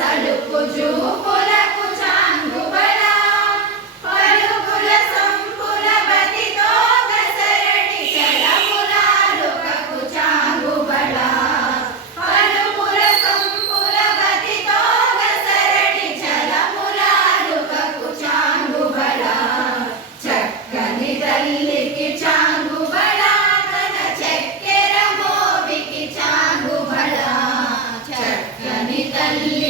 సడుపు చూపులకు చాంగుబల పలుకుల సంపుల బతితో గసరటి కడపులాలుకకు చాంగుబల పలుకుల సంపుల బతితో గసరటి చలములాలుకకు చాంగుబల చక్కని తల్లికి చాంగుబల తన చెక్కెర మోవికి చాంగుబల చక్కని తల్లి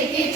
el que